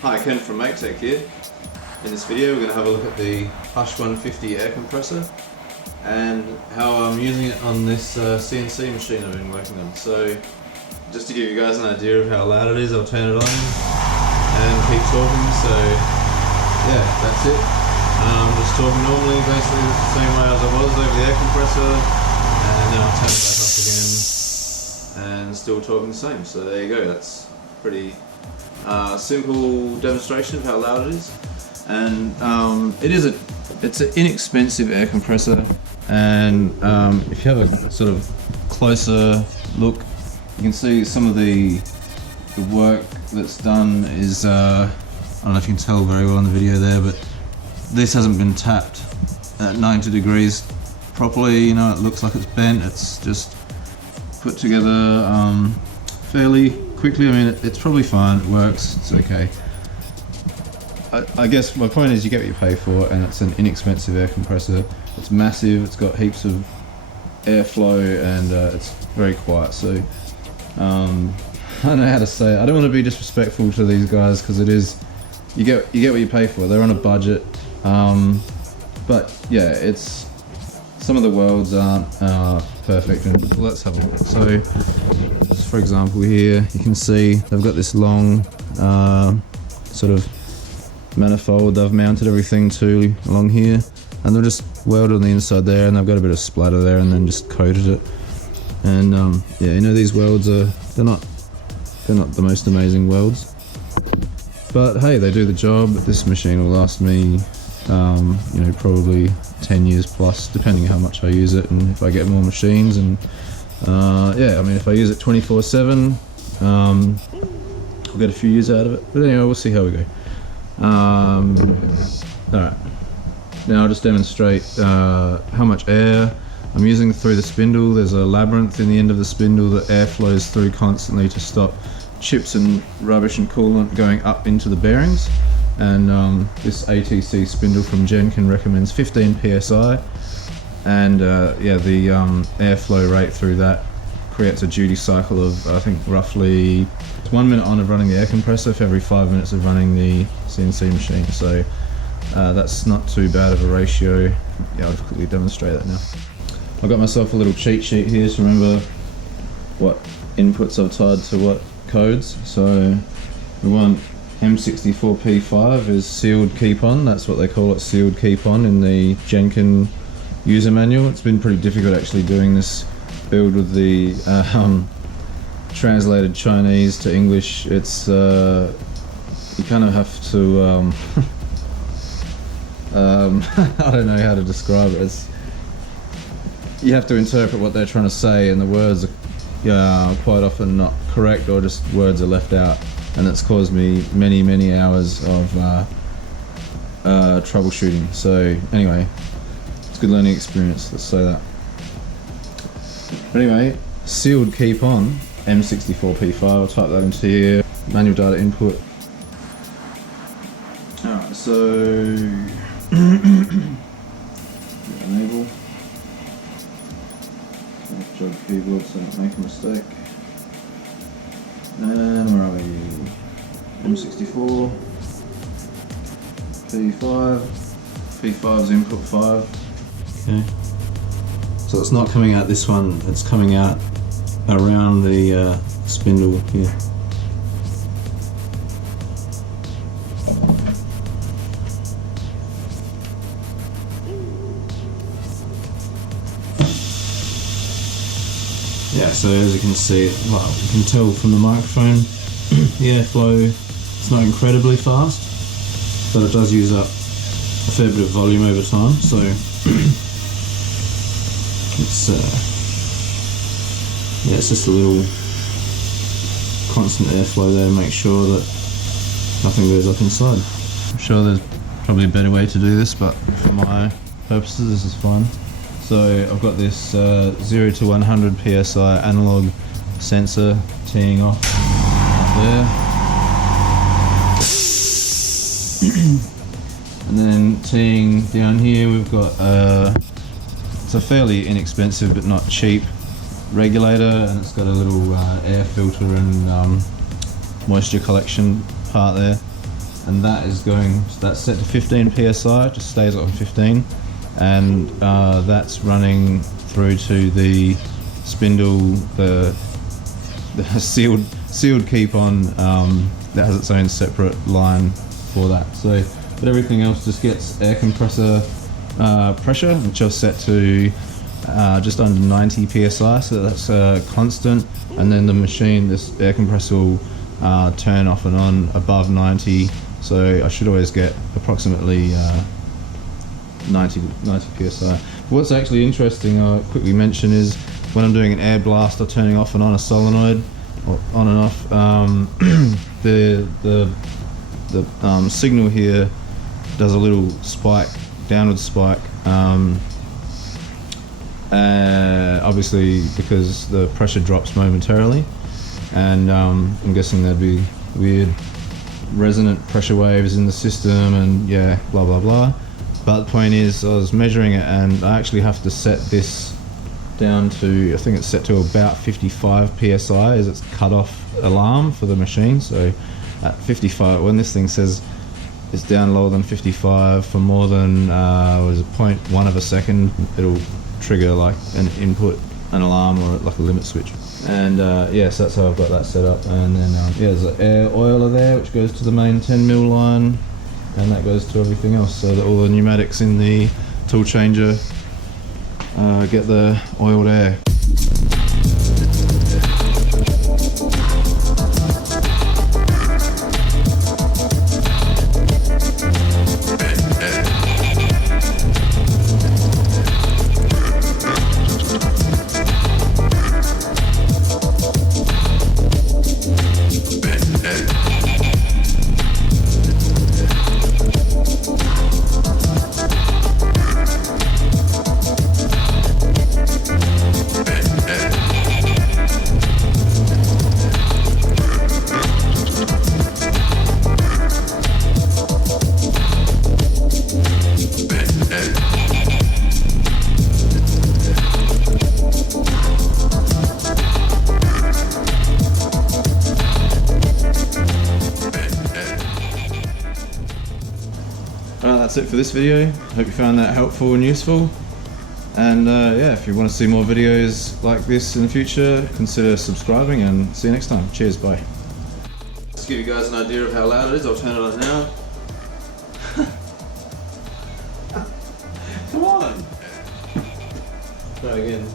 Hi, Ken from MakeTech here. In this video we're going to have a look at the Hush 150 air compressor and how I'm using it on this CNC machine I've been working on. So just to give you guys an idea of how loud it is, I'll turn it on and keep talking. So yeah, that's it. Just talking normally, basically the same way as I was over the air compressor, and then I'll turn it back up again and still talking the same. So there you go, that's pretty simple demonstration of how loud it is. And it's an inexpensive air compressor, and if you have a sort of closer look, you can see some of the work that's done is I don't know if you can tell very well in the video there, but this hasn't been tapped at 90 degrees properly. You know, it looks like it's bent. It's just put together fairly quickly. I mean, it's probably fine, it works, it's okay. I guess my point is you get what you pay for, and it's an inexpensive air compressor. It's massive, it's got heaps of airflow, and it's very quiet. So I don't know how to say it. I don't want to be disrespectful to these guys, because it is, you get what you pay for. They're on a budget, but yeah, it's, some of the welds aren't perfect. And let's have a look. So for example here, you can see they've got this long sort of manifold they've mounted everything to along here, and they've just welded on the inside there, and they've got a bit of splatter there, and then just coated it. And yeah, you know, these welds are, they're not the most amazing welds, but hey, they do the job. This machine will last me you know, probably 10 years plus, depending on how much I use it and if I get more machines. And yeah, I mean, if I use it 24/7, I'll get a few years out of it. But anyway, we'll see how we go. Alright, now I'll just demonstrate how much air I'm using through the spindle. There's a labyrinth in the end of the spindle that air flows through constantly to stop chips and rubbish and coolant going up into the bearings. And this ATC spindle from JIAN-KEN recommends 15 psi, and yeah, the airflow rate through that creates a duty cycle of, I think, roughly 1 minute on of running the air compressor for every 5 minutes of running the CNC machine. So that's not too bad of a ratio. Yeah, I'll quickly demonstrate that now. I've got myself a little cheat sheet here to remember what inputs I've tied to what codes. So we want M64P5 is sealed keep on. That's what they call it, sealed keep on, in the JIAN-KEN user manual. It's been pretty difficult actually doing this build with the translated Chinese to English. It's you kind of have to I don't know how to describe it. It's, you have to interpret what they're trying to say, and the words are quite often not correct, or just words are left out, and it's caused me many hours of troubleshooting. So anyway, it's a good learning experience, let's say that. But anyway, sealed keep on M64P5, I'll type that into here, manual data input. Alright, so enable. Jog keyboard so I don't make a mistake. And where are we? M64 P5. P5's input 5. Okay. So it's not coming out this one, it's coming out around the spindle here. Yeah, so as you can see, well, you can tell from the microphone, the airflow, it's not incredibly fast, but it does use up a fair bit of volume over time, so it's yeah, it's just a little constant airflow there to make sure that nothing goes up inside. I'm sure there's probably a better way to do this, but for my purposes this is fine. So I've got this 0 to 100 psi analog sensor teeing off there, and then teeing down here we've got it's a fairly inexpensive but not cheap regulator, and it's got a little air filter and moisture collection part there. and that's set to 15 psi, just stays on 15, and that's running through to the spindle, the sealed keep on that has its own separate line for that. So, but everything else just gets air compressor pressure, which I've set to just under 90 psi, so that's constant. And then the machine, this air compressor will turn off and on above 90. So I should always get approximately 90 psi. What's actually interesting, I'll quickly mention, is when I'm doing an air blast or turning off and on a solenoid, or on and off, the signal here does a little spike, downward spike, obviously because the pressure drops momentarily, and I'm guessing there'd be weird resonant pressure waves in the system, and yeah, blah blah blah. But the point is, I was measuring it, and I actually have to set this down to, I think it's set to about 55 psi as its cut-off alarm for the machine. So at 55, when this thing says it's down lower than 55 for more than 0.1 of a second, it'll trigger like an alarm or like a limit switch. And yes, that's how I've got that set up. And then yeah, there's an air oiler there which goes to the main 10mm line, and that goes to everything else, so that all the pneumatics in the tool changer get the oiled air. That's it for this video. Hope you found that helpful and useful. And yeah, if you want to see more videos like this in the future, consider subscribing, and see you next time. Cheers, bye. Just to give you guys an idea of how loud it is, I'll turn it on now. Come on! Try again.